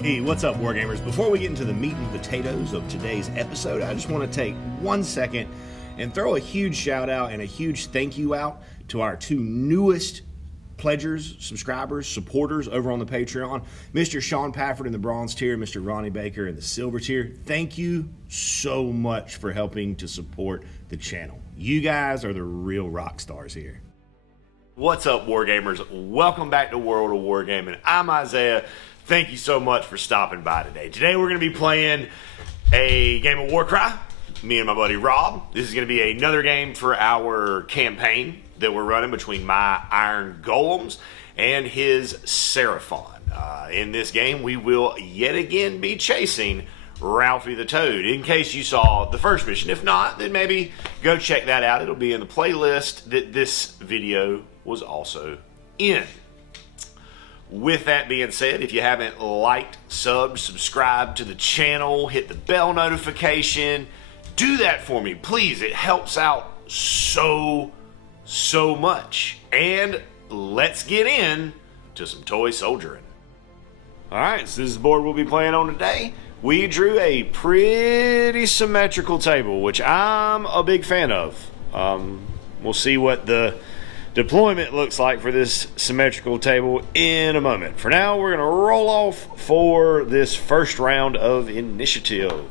Hey, what's up, Wargamers? Before we get into the meat and potatoes of today's episode, I just want to take 1 second and throw a huge shout out and a huge thank you out to our two newest pledgers, subscribers, supporters over on the Patreon, Mr. Sean Pafford in the bronze tier, Mr. Ronnie Baker in the silver tier. Thank you so much for helping to support the channel. You guys are the real rock stars here. What's up, Wargamers? Welcome back to World of Wargaming. I'm Isaiah. Thank you so much for stopping by today. Today we're going to be playing a game of Warcry, me and my buddy Rob. This is going to be another game for our campaign that we're running between my Iron Golems and his Seraphon. In this game, we will yet again be chasing Ralphie the Toad, in case you saw the first mission. If not, then maybe go check that out. It'll be in the playlist that this video was also in. With that being said, if you haven't liked, subbed, subscribed to the channel, hit the bell notification, do that for me, please. It helps out so much. And let's get in to some toy soldiering. Alright, so this is the board we'll be playing on today. We drew a pretty symmetrical table, which I'm a big fan of. We'll see what the deployment looks like for this symmetrical table in a moment. For now, we're going to roll off for this first round of initiative.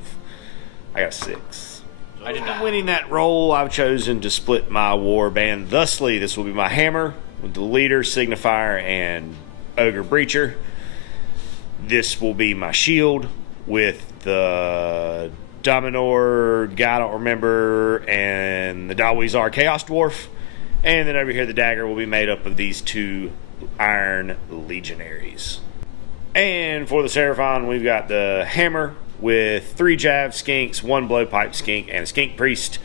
I got 6. I did not. Winning that roll, I've chosen to split my war band thusly. This will be my hammer with the leader, signifier, and ogre breacher. This will be my shield with the Dominor, guy I don't remember, and the Dawizar Chaos Dwarf. And then over here, the dagger will be made up of these 2 Iron Legionaries. And for the Seraphon, we've got the hammer with 3 Jav Skinks, 1 Blowpipe Skink, and a Skink Priest.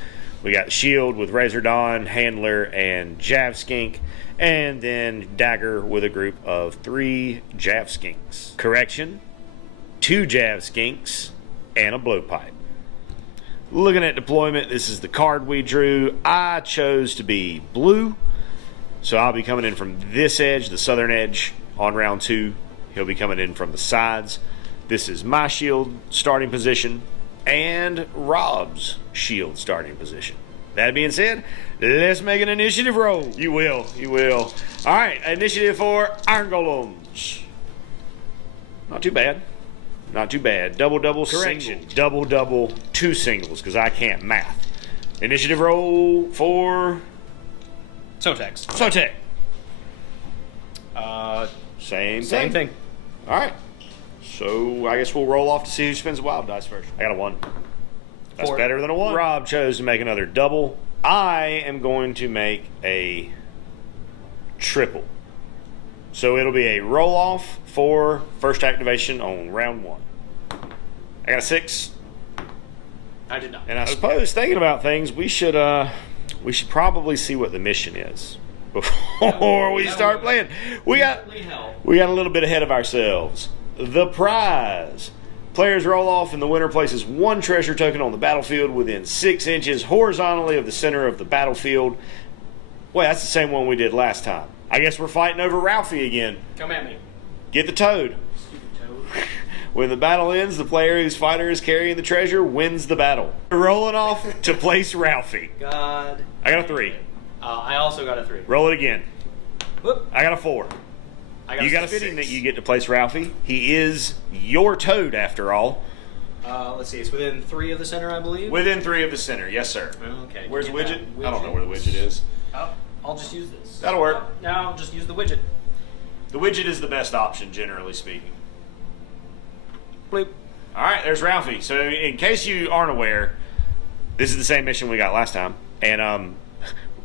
We got the shield with Razor Dawn, Handler, and Jav Skink. And then dagger with a group of 3 Jav Skinks. Correction, 2 Jav Skinks and a Blowpipe. Looking at deployment, this is the card we drew. I chose to be blue, so I'll be coming in from this edge, the southern edge, on round 2. He'll be coming in from the sides. This is my shield starting position and Rob's shield starting position. That being said, let's make an initiative roll. You will. All right, initiative for Iron Golems. Not too bad. Not too bad. Double, correction. Single. Double, 2 singles, because I can't math. Initiative roll for Sotex. Same thing. All right. So I guess we'll roll off to see who spins wild dice first. I got a 1. That's 4. better than a 1. Rob chose to make another double. I am going to make a triple. So it'll be a roll off for first activation on round 1. I got a 6. I did not. And I suppose, thinking about things, we should probably see what the mission is before we start playing. We got a little bit ahead of ourselves. The prize. Players roll off and the winner places 1 treasure token on the battlefield within 6 inches horizontally of the center of the battlefield. Wait, that's the same one we did last time. I guess we're fighting over Ralphie again. Come at me. Get the toad. Stupid toad. When the battle ends, the player whose fighter is carrying the treasure wins the battle. Rolling off to place Ralphie. God. I got a 3. I also got a 3. Roll it again. Whoop. I got a 4. You got a fitting 6. that you get to place Ralphie. He is your toad after all. Let's see. It's within 3 of the center, I believe. Within 3 of the center, yes, sir. Okay. Where's the widget? I don't know where the widget is. Oh, I'll just use this. That'll work. No, I'll just use the widget. The widget is the best option, generally speaking. Bloop. All right, there's Ralphie. So in case you aren't aware, this is the same mission we got last time, and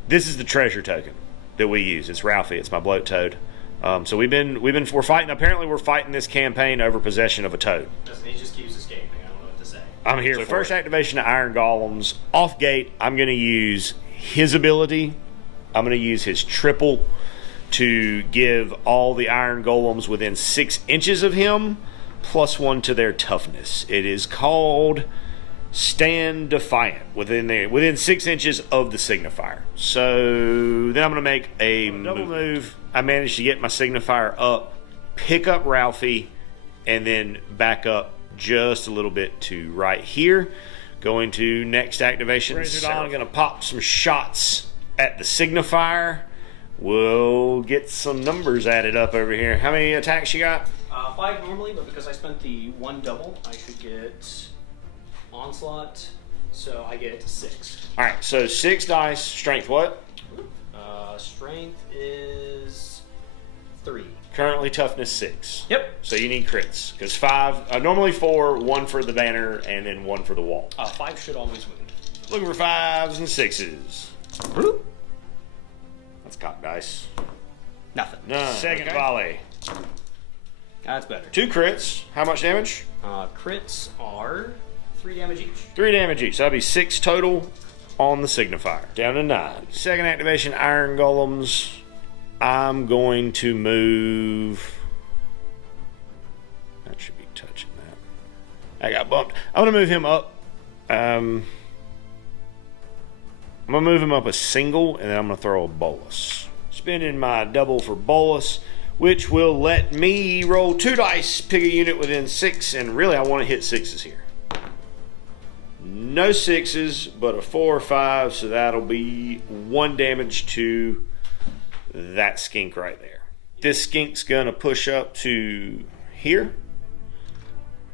this is the treasure token that we use. It's Ralphie. It's my bloat toad. So we're fighting. Apparently, we're fighting this campaign over possession of a toad. Listen, he just keeps escaping. I don't know what to say. I'm here. So first activation of Iron Golems. Off gate, I'm going to use his ability. I'm going to use his triple to give all the Iron Golems within 6 inches of him +1 to their toughness. It is called Stand Defiant within 6 inches of the signifier. So then I'm going to make a double move. I managed to get my signifier up, pick up Ralphie, and then back up just a little bit to right here. Going to next activation. I'm going to pop some shots at the signifier. We'll get some numbers added up over here. How many attacks you got? 5 normally, but because I spent the 1 double, I should get onslaught, so I get 6. All right, so 6 dice. Strength what? Strength is 3. Currently toughness 6. Yep. So you need crits, because 5, normally 4, 1 for the banner, and then 1 for the wall. 5 should always win. Looking for 5s and 6s. That's cock dice. Nothing. None. Second volley. That's better. 2 crits. How much damage? Crits are 3 damage each. 3 damage each. So that'd be 6 total on the signifier. Down to 9. Second activation, Iron Golems. I'm going to move. That should be touching that. I got bumped. I'm going to move him up. I'm going to move him up a single, and then I'm going to throw a bolus. Spending my double for bolus, which will let me roll 2 dice, pick a unit within 6, and really I want to hit 6s here. No 6s, but a 4 or 5, so that'll be 1 damage to that skink right there. This skink's gonna push up to here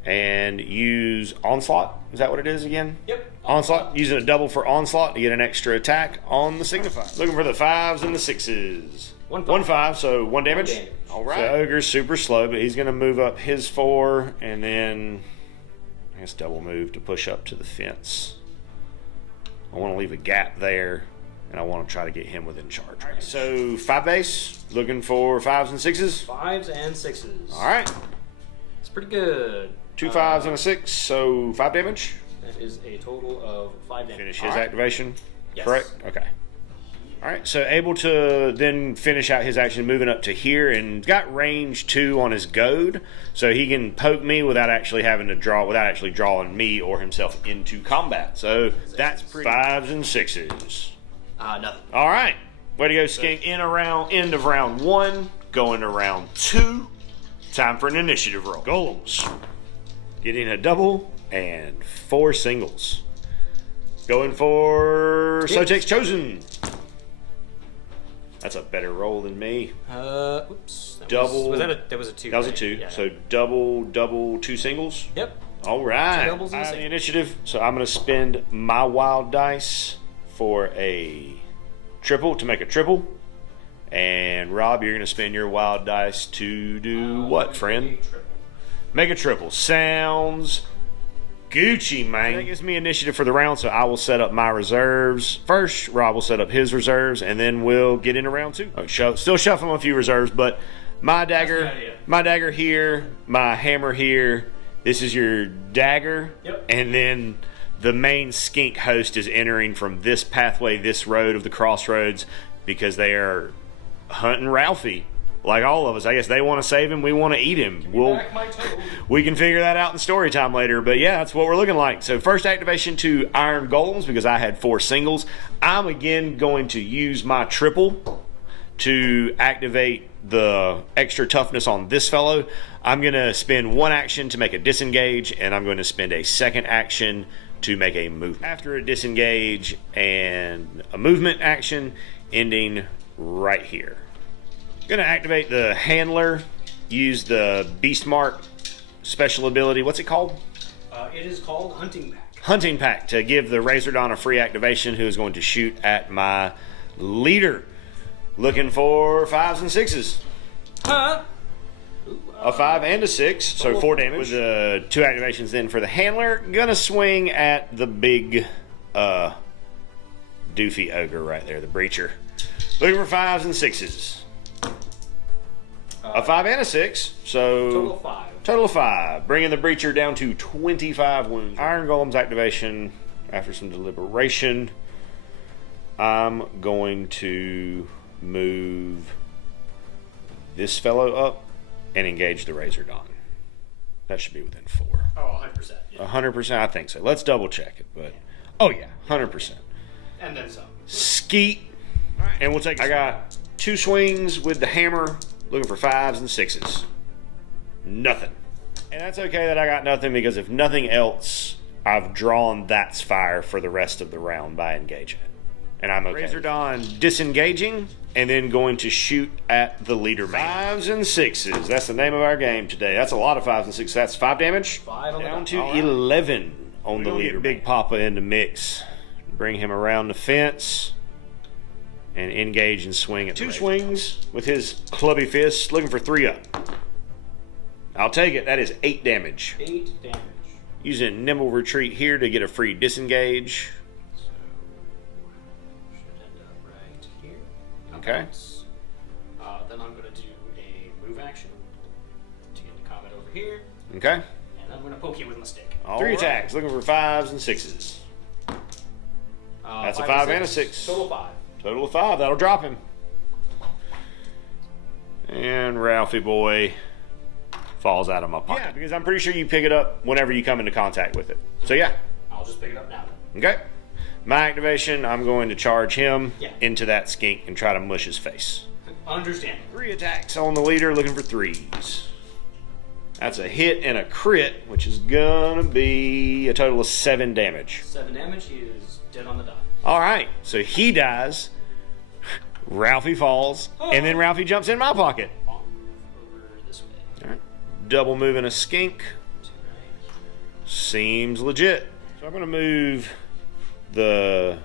and use onslaught. Is that what it is again? Yep. Onslaught. Using a double for onslaught to get an extra attack on the signifier. Looking for the 5s and the 6s. 1 5, so 1 damage. 1 damage. All right. So Ogre's super slow, but he's gonna move up his 4 and then I guess double move to push up to the fence. I want to leave a gap there, and I want to try to get him within charge. Right, so 5 base, looking for 5s and 6s. 5s and 6s. All right. It's pretty good. 2 5s and a 6, so 5 damage. That is a total of 5 damage. Finish his activation. Yes. Correct? Okay. All right, so able to then finish out his action moving up to here, and got range 2 on his goad, so he can poke me without actually having to draw, without actually drawing me or himself into combat. So that's pretty. 5s and 6s. Nothing. All right, way to go, Skink. End of round 1, going to round 2. Time for an initiative roll. Golems getting a double and 4 singles. Going for Sotek's Chosen. That's a better roll than me. Oops. Double. That was a 2. That was a right? 2. Yeah. So double, 2 singles. Yep. All right. 2 doubles and a I have the single. initiative. So I'm going to spend my wild dice for a triple to make a triple. And Rob, you're going to spend your wild dice to do what, friend? Make a triple. Sounds Gucci, man. That gives me initiative for the round, so I will set up my reserves first. Rob will set up his reserves, and then we'll get into round 2. Still shuffling a few reserves, but my dagger here, my hammer here. This is your dagger, Yep. And then the main skink host is entering from this pathway, this road of the crossroads, because they are hunting Ralphie. Like all of us, I guess they want to save him. We want to eat him. We can figure that out in story time later. But yeah, that's what we're looking like. So first activation to Iron Golems, because I had 4 singles. I'm again going to use my triple to activate the extra toughness on this fellow. I'm going to spend 1 action to make a disengage, and I'm going to spend a 2nd action to make a movement. After a disengage and a movement action, ending right here. Gonna activate the handler, use the beast mark special ability. What's it called? It is called Hunting Pack. Hunting Pack, to give the Razordon a free activation, who is going to shoot at my leader. Looking for 5s and 6s. A 5 and a 6, so 4 damage. With the 2 activations then for the handler. Gonna swing at the big doofy ogre right there, the breacher. Looking for 5s and 6s. A 5 and a 6, so Total of 5. Total of 5, bringing the breacher down to 25 wounds. Iron Golem's activation, after some deliberation, I'm going to move this fellow up and engage the Razordon. That should be within 4. Oh, 100%. Yeah. 100%, I think so. Let's double check it. But oh yeah, 100%. And then some. Skeet. And we'll take. I got 2 swings with the hammer, looking for 5s and 6s. Nothing. And that's okay that I got nothing, because if nothing else, I've drawn that's fire for the rest of the round by engaging it. And I'm okay. Razor Dawn disengaging, and then going to shoot at the leader man. 5s and 6s. That's the name of our game today. That's a lot of 5s and 6s. That's 5 damage. 5 on Down the to 11 on the leader. Big Papa in the mix. Bring him around the fence and engage and swing at 2 swings with his clubby fist, looking for 3 up. I'll take it. That is 8 damage. 8 damage. Using Nimble Retreat here to get a free disengage. So, should end up right here. Okay. Then I'm going to do a move action to get into combat over here. Okay. And I'm going to poke you with my stick. 3 attacks, looking for 5s and 6s. That's a 5 and a 6. Total 5. Total of 5. That'll drop him. And Ralphie boy falls out of my pocket. Yeah, because I'm pretty sure you pick it up whenever you come into contact with it. So yeah. I'll just pick it up now then. Okay. My activation, I'm going to charge him Yeah. into that skink and try to mush his face. Understand. 3 attacks on the leader, looking for 3s. That's a hit and a crit, which is gonna be a total of 7 damage. 7 damage. He is dead on the dot. All right, so he dies. Ralphie falls, and then Ralphie jumps in my pocket. Over this way. All right. Double moving a skink. To right. Seems legit. So I'm going to move the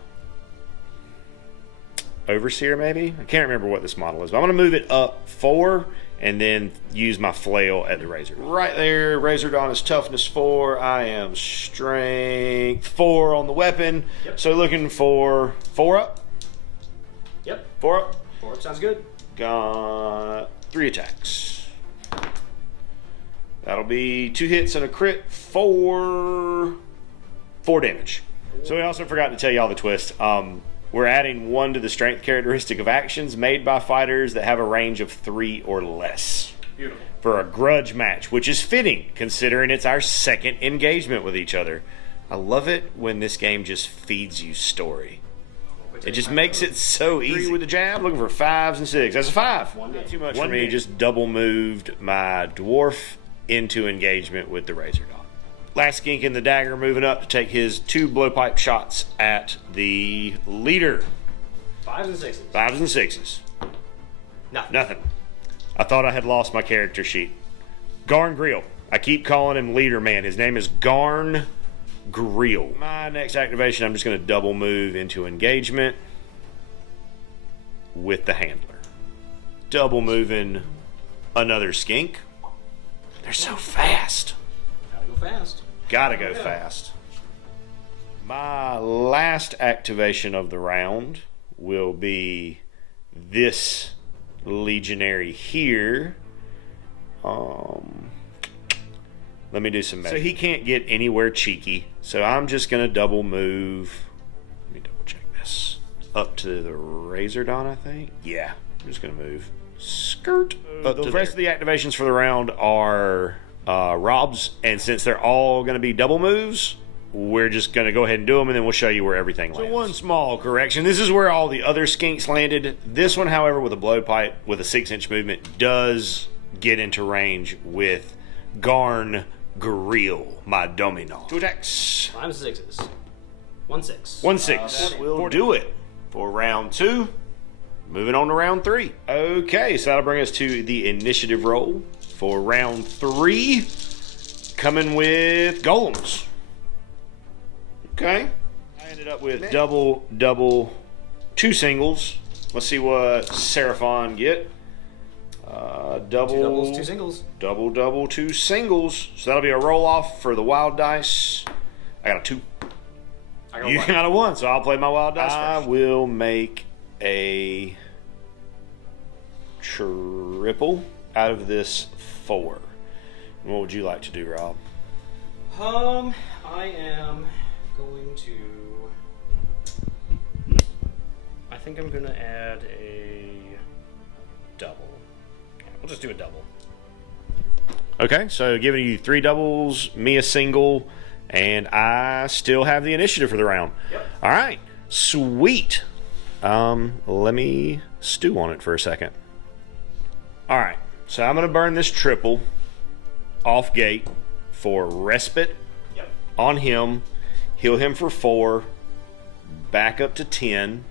Overseer, maybe? I can't remember what this model is, but I'm going to move it up 4 and then use my flail at the Razor. Right there, Razor Dawn is toughness 4. I am strength 4 on the weapon. Yep. So looking for 4 up. Yep. 4 up. 4 up sounds good. Got 3 attacks. That'll be 2 hits and a crit for 4 damage. So we also forgot to tell y'all the twist. We're adding 1 to the strength characteristic of actions made by fighters that have a range of 3 or less. Beautiful. For a grudge match, which is fitting considering it's our second engagement with each other. I love it when this game just feeds you story. It just makes it so easy. With the jab, looking for 5s and 6s. That's a 5. Not too much for me. Just double moved my dwarf into engagement with the Razor Dawn. Last skink in the dagger moving up to take his 2 blowpipe shots at the leader. 5s and 6s. 5s and 6s. Nothing. I thought I had lost my character sheet. Garn Grill. I keep calling him leader man. His name is Garn Grill. My next activation, I'm just going to double move into engagement with the handler. Double moving another skink. They're so fast. Gotta go fast. Gotta go fast. My last activation of the round will be this legionary here. Let me do some measure. So he can't get anywhere cheeky. So I'm just gonna double move. Let me double check this. Up to the Razor Dawn, I think. Yeah, I'm just gonna move. Skirt. The rest of the activations for the round are Rob's, and since they're all gonna be double moves, we're just gonna go ahead and do them, and then we'll show you where everything lands. So one small correction. This is where all the other skinks landed. This one, however, with a blowpipe with a 6-inch movement, does get into range with Garn Grill, my Dominant. 2 attacks. 5 and 6s. 1 6. 1 6. We'll do it for round 2. Moving on to round 3. Okay, so that'll bring us to the initiative roll for round 3. Coming with Golems. Okay. I ended up with double, 2 singles. Let's see what Seraphon get. Double, 2 doubles, 2 singles. Double, 2 singles. So that'll be a roll off for the wild dice. I got a 2. You got a 1, so I'll play my wild dice first. I will make a triple out of this 4. And what would you like to do, Rob? I am going to. I think I'm going to add a double. Okay, we'll just do a double. Okay, so giving you 3 doubles, me a single, and I still have the initiative for the round. Yep. All right, sweet. Let me stew on it for a second. All right, so I'm going to burn this triple off gate for respite on him, heal him for 4, back up to 10,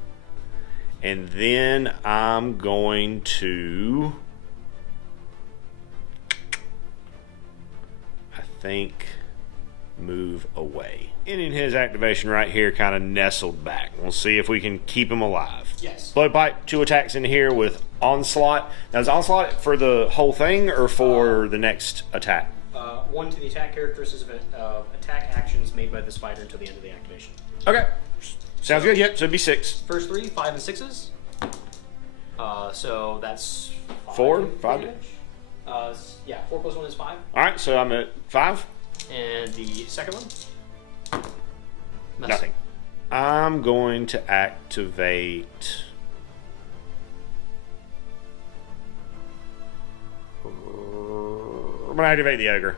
and then I'm going to, I think, move away. Ending his activation right here, kind of nestled back. We'll see if we can keep him alive. Yes. Blowpipe, 2 attacks in here with Onslaught. Now, is Onslaught for the whole thing or for the next attack? 1 to the attack characteristics of attack actions made by this fighter until the end of the activation. Okay. Sounds good. Yep, so it'd be 6. First 3, 5 and 6s. So that's 4? 5? damage. Yeah, 4 plus 1 is 5. Alright, so I'm at 5. And the second one? Nothing. I'm going to activate... I'm going to activate the Ogre.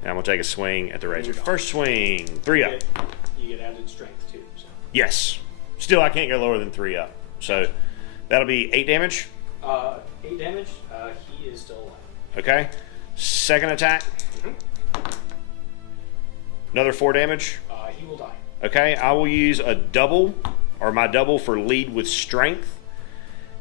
And I'm going to take a swing at the Razor. First swing, 3 up. You get added strength too. So. Yes. Still, I can't go lower than 3 up. So that'll be 8 damage. 8 damage. He is still alive. Okay. Second attack. Another 4 damage. He will die. Okay, I will use a double, or my double for lead with strength.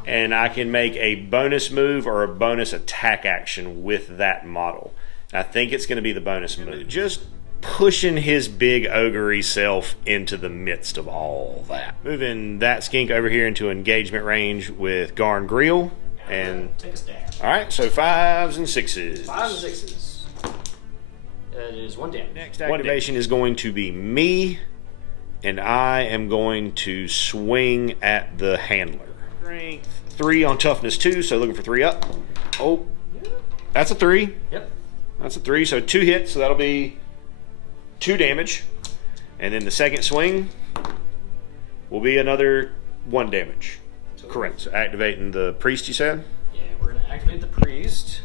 And I can make a bonus move or a bonus attack action with that model. I think it's going to be the bonus move. Just pushing his big ogre self into the midst of all that. Moving that skink over here into engagement range with Garn Grill. And take a stab. Alright, so 5s and 6s. 5 and 6s. That is 1 damage. Next activation is going to be me. And I am going to swing at the handler. Strength 3 on toughness 2, so looking for 3 up. Oh, that's a 3. Yep. That's a 3, so 2 hits, so that'll be 2 damage. And then the second swing will be another 1 damage. Correct. So activating the priest, you said? Yeah, we're going to activate the priest.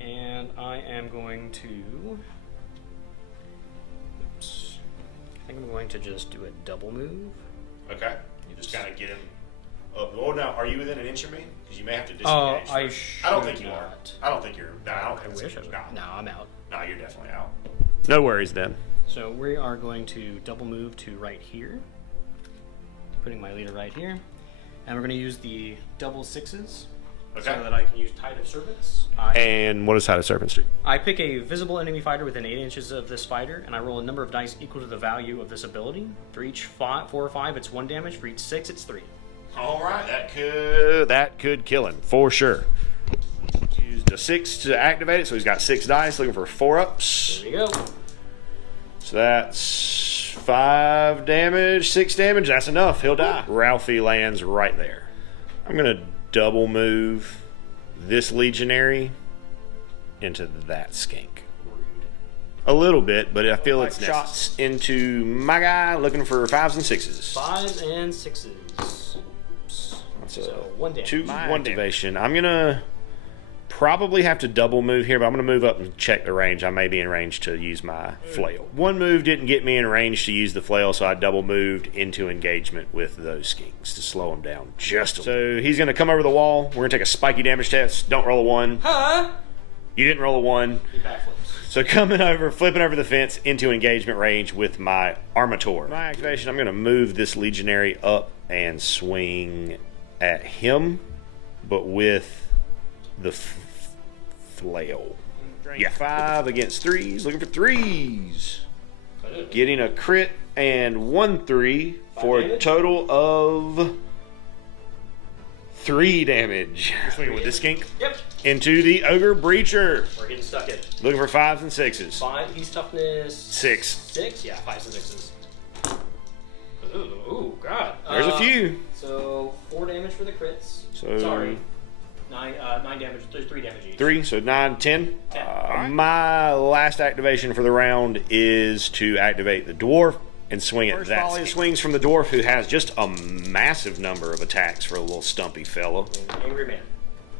And I am going to... Oops. I think I'm going to just do a double move. Okay. You just kind of get him up. Oh, now, are you within an inch of me? Because you may have to disengage. I don't think you are. I don't think you're... No, I don't think I wish I was. No, I'm out. No, you're definitely out. No worries then. So we are going to double move to right here. Putting my leader right here. And we're going to use the double 6s. Okay. So that I can use Tide of Serpents. And what does Tide of Serpents do? I pick a visible enemy fighter within 8 inches of this fighter, and I roll a number of dice equal to the value of this ability. For each 4 or 5, it's 1 damage. For each 6, it's 3. All right, that could kill him for sure. Used a 6 to activate it, so he's got 6 dice. Looking for 4 ups. There you go. So that's 5 damage, 6 damage. That's enough. He'll die. Ralphie lands right there. I'm gonna double move this legionary into that skink. A little bit, but I feel it's shots into my guy looking for 5s and 6s. 5s and 6s. So 1 damage. 2 1 activation. I'm gonna probably have to double move here, but I'm gonna move up and check the range. I may be in range to use my flail. 1 move didn't get me in range to use the flail, so I double moved into engagement with those skinks to slow him down just a little. So he's gonna come over the wall. We're gonna take a spiky damage test. Don't roll a 1. Huh? You didn't roll a 1. He backflips. So coming over, flipping over the fence into engagement range with my Armator. My activation, I'm gonna move this legionary up and swing at him, but with the flail. Yeah, 5 against 3s, looking for 3s. Getting a crit and 1-3 for a total of 3 damage. You're swinging with this skink? Yep. Into the Ogre Breacher. We're getting stuck in. Looking for 5s and 6s. 5, he's toughness... 6. 6? Yeah, 5s and 6s. Ooh, God. There's a few. So 4 damage for the crits. So sorry, 9 damage. There's 3 damage each. 3, so 9, 10. 10. Right. My last activation for the round is to activate the dwarf and swing at that. Volley swings from the dwarf, who has just a massive number of attacks for a little stumpy fellow. Angry man.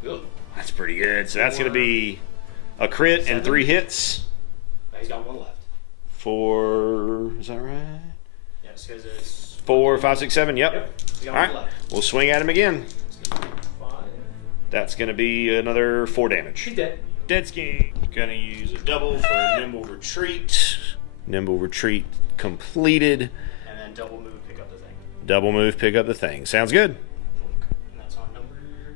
Ugh. That's pretty good. So that's going to be A crit 7. and 3 hits. Now he's got 1 left. For, is that right? Yes, because it's 4, 5, 6, 7. Yep. He's got All 1 right. left. We'll swing at him again. 5. That's going to be another 4 damage. He's dead. Dead Skink. Going to use a double for a nimble retreat. Nimble retreat completed. And then double move, pick up the thing. Double move, pick up the thing. Sounds good. And that's on number.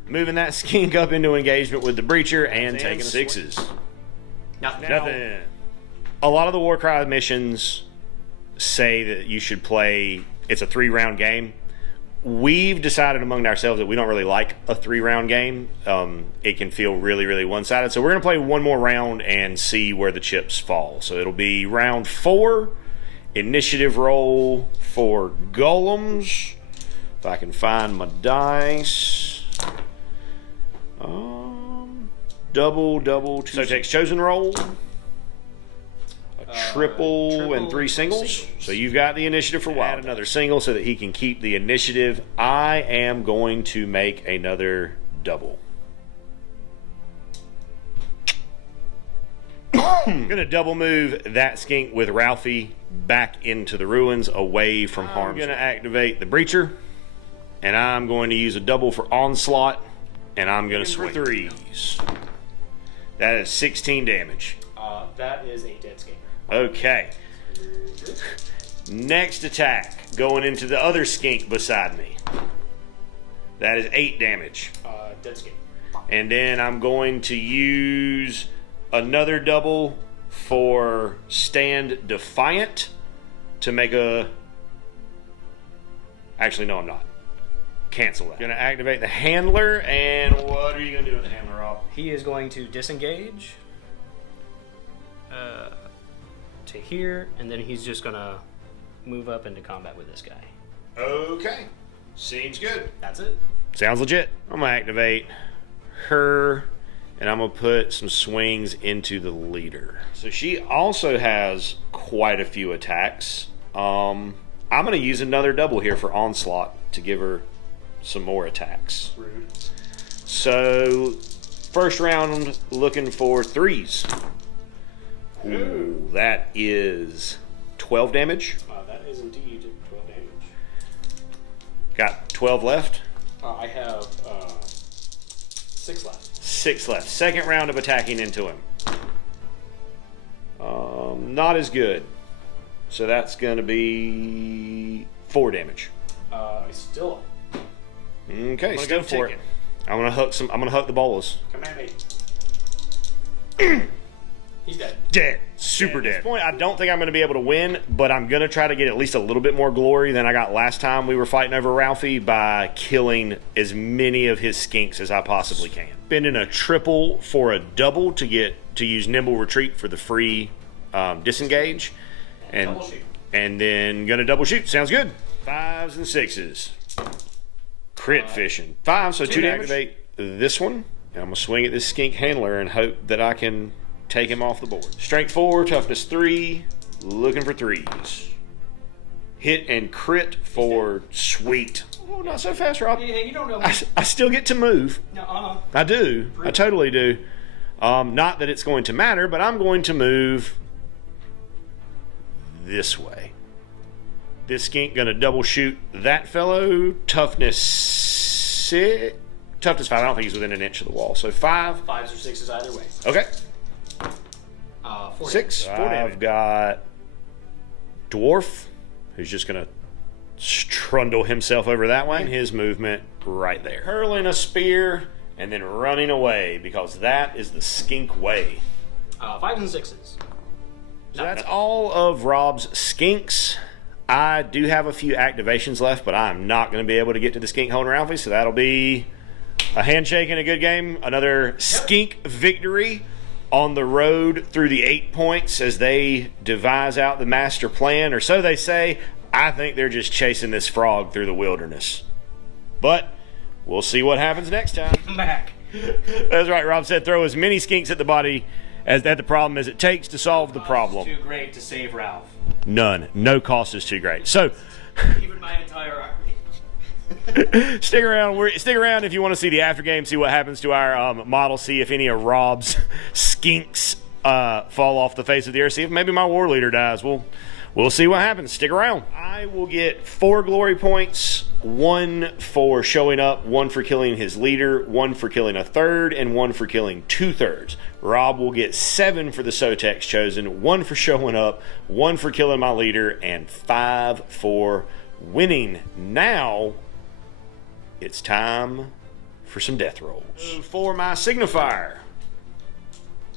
Moving that skink up into engagement with the breacher and taking 6s. Nothing. A lot of the Warcry missions say that you should play, it's a 3-round game. We've decided among ourselves that we don't really like a 3-round game. It can feel really, really one-sided. So we're going to play one more round and see where the chips fall. So it'll be round 4. Initiative roll for golems. If I can find my dice. Double. So it takes chosen roll. Triple and 3 singles. So you've got the initiative for Wild. Add another single so that he can keep the initiative. I am going to make another double. I'm going to double move that skink with Ralphie back into the ruins away from harm. I'm going to activate the breacher. And I'm going to use a double for onslaught. And I'm going to swing 3s. That is 16 damage. That is a dead skink. Okay. Next attack, going into the other skink beside me. That is 8 damage. Dead skink. And then I'm going to use another double for Stand Defiant to make a... Actually, no, I'm not. Cancel that. Gonna activate the handler, and what are you gonna do with the handler, Rob? He is going to disengage to here, and then he's just gonna move up into combat with this guy. Okay. Seems good. That's it. Sounds legit. I'm gonna activate her, and I'm gonna put some swings into the leader. So she also has quite a few attacks. I'm gonna use another double here for onslaught to give her some more attacks. Rude. So first round looking for 3s. Ooh, that is 12 damage. That is indeed 12 damage. Got 12 left. I have 6 left. 6 left. Second round of attacking into him. Not as good. So that's going to be 4 damage. Still. Okay, still for it. I'm gonna hook some. I'm gonna hook the bolas. Come at me. He's dead. Dead. Super dead. At this point, I don't think I'm going to be able to win, but I'm going to try to get at least a little bit more glory than I got last time we were fighting over Ralphie by killing as many of his skinks as I possibly can. Spending a triple for a double to use Nimble Retreat for the free disengage. And double shoot. And then going to double shoot. Sounds good. 5s and 6s. Crit fishing. 5, so 2 to activate this one. And I'm going to swing at this skink handler and hope that I can take him off the board. Strength 4, toughness 3, looking for 3s. Hit and crit for sweet. Oh, not so fast, Rob. Hey, you don't know me. I still get to move. No, I do. I totally do. Not that it's going to matter, but I'm going to move this way. This skink gonna double shoot that fellow. Toughness 6. Toughness 5. I don't think he's within an inch of the wall. So 5. 5s or 6s either way. Okay. 4 6. 4 damage. I've got Dwarf, who's just gonna trundle himself over that way. And his movement right there. Hurling a spear and then running away because that is the skink way. 5s and 6s. So that's all of Rob's skinks. I do have a few activations left, but I'm not going to be able to get to the skink holding Ralphie, so that'll be a handshake and a good game. Another skink victory on the road through the 8 points as they devise out the master plan, or so they say. I think they're just chasing this frog through the wilderness. But we'll see what happens next time. Come back. That's right, Rob said throw as many skinks at the body as the problem as it takes to solve the problem. Too great to save Ralph. None. No cost is too great. So, Even my entire army. Stick around. Stick around if you want to see the after game, see what happens to our model, see if any of Rob's skinks fall off the face of the earth, see if maybe my war leader dies. We'll see what happens. Stick around. I will get 4 glory points, 1 for showing up, 1 for killing his leader, 1 for killing a third, and 1 for killing 2/3. Rob will get 7 for the Sotex chosen, 1 for showing up, 1 for killing my leader, and 5 for winning. Now it's time for some death rolls. For my signifier,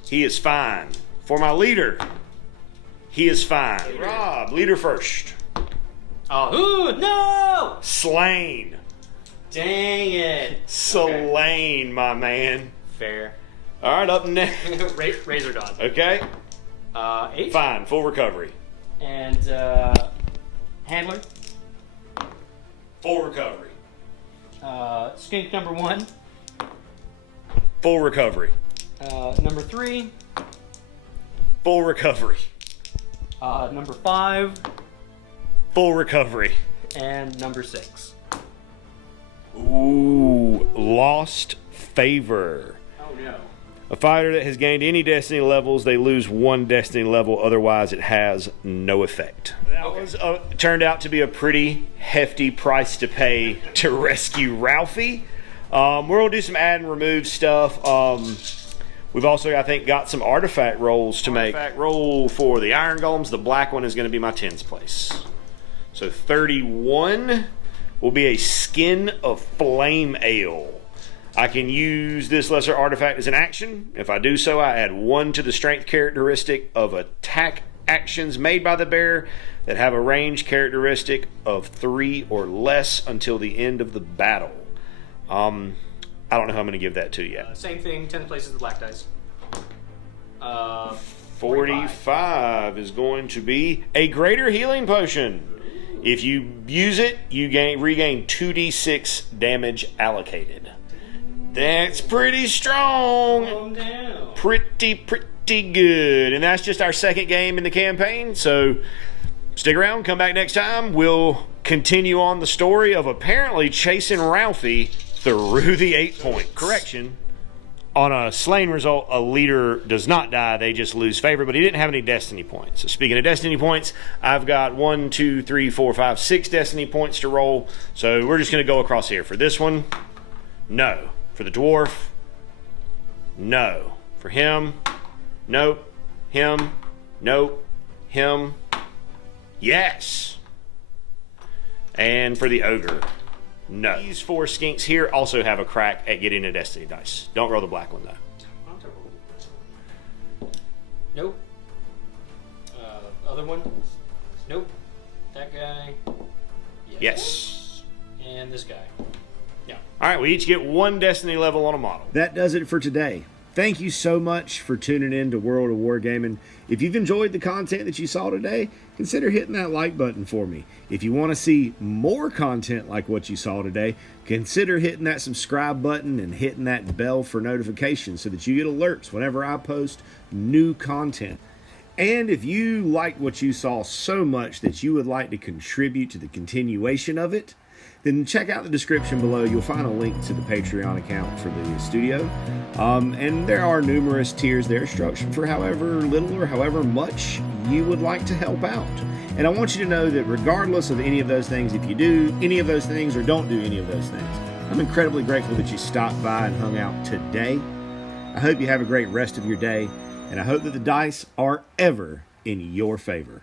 he is fine. For my leader, he is fine. Rob, leader first. Oh, no! Slain. Dang it. Slain, my man. Fair. All right, up next. Razor Dawn. Okay. 8. Fine, full recovery. And Handler. Full recovery. Skink number 1. Full recovery. Number 3. Full recovery. Number 5. Full recovery. And number 6. Ooh, lost favor. Oh no. A fighter that has gained any destiny levels, they lose 1 destiny level, otherwise it has no effect. That was turned out to be a pretty hefty price to pay to rescue Ralphie. We're going to do some add and remove stuff. We've also, I think, got some artifact rolls to make. Artifact roll for the Iron Golems. The black one is going to be my 10s place. So 31 will be a Skin of Flame Ale. I can use this lesser artifact as an action. If I do so, I add 1 to the strength characteristic of attack actions made by the bear that have a range characteristic of 3 or less until the end of the battle. I don't know how I'm going to give that to you yet. Same thing, 10 places the black dice. 45 is going to be a greater healing potion. If you use it, you regain 2d6 damage allocated. That's pretty strong. Pretty good. And that's just our second game in the campaign. So stick around, come back next time. We'll continue on the story of apparently chasing Ralphie through the 8 points. Correction. On a slain result, a leader does not die. They just lose favor, but he didn't have any destiny points. So speaking of destiny points, I've got 1, 2, 3, 4, 5, 6 destiny points to roll. So we're just going to go across here. For this one, no. For the dwarf, no. For him, nope. Him, nope. Him, yes. And for the ogre, no. These 4 skinks here also have a crack at getting a destiny dice. Don't roll the black one, though. Nope. Other one? Nope. That guy? Yes. And this guy? Yeah. All right, we each get 1 destiny level on a model. That does it for today. Thank you so much for tuning in to World of Wargaming. If you've enjoyed the content that you saw today, consider hitting that like button for me. If you want to see more content like what you saw today, consider hitting that subscribe button and hitting that bell for notifications so that you get alerts whenever I post new content. And if you liked what you saw so much that you would like to contribute to the continuation of it, then check out the description below. You'll find a link to the Patreon account for the studio. And there are numerous tiers there structured for however little or however much you would like to help out. And I want you to know that regardless of any of those things, if you do any of those things or don't do any of those things, I'm incredibly grateful that you stopped by and hung out today. I hope you have a great rest of your day, and I hope that the dice are ever in your favor.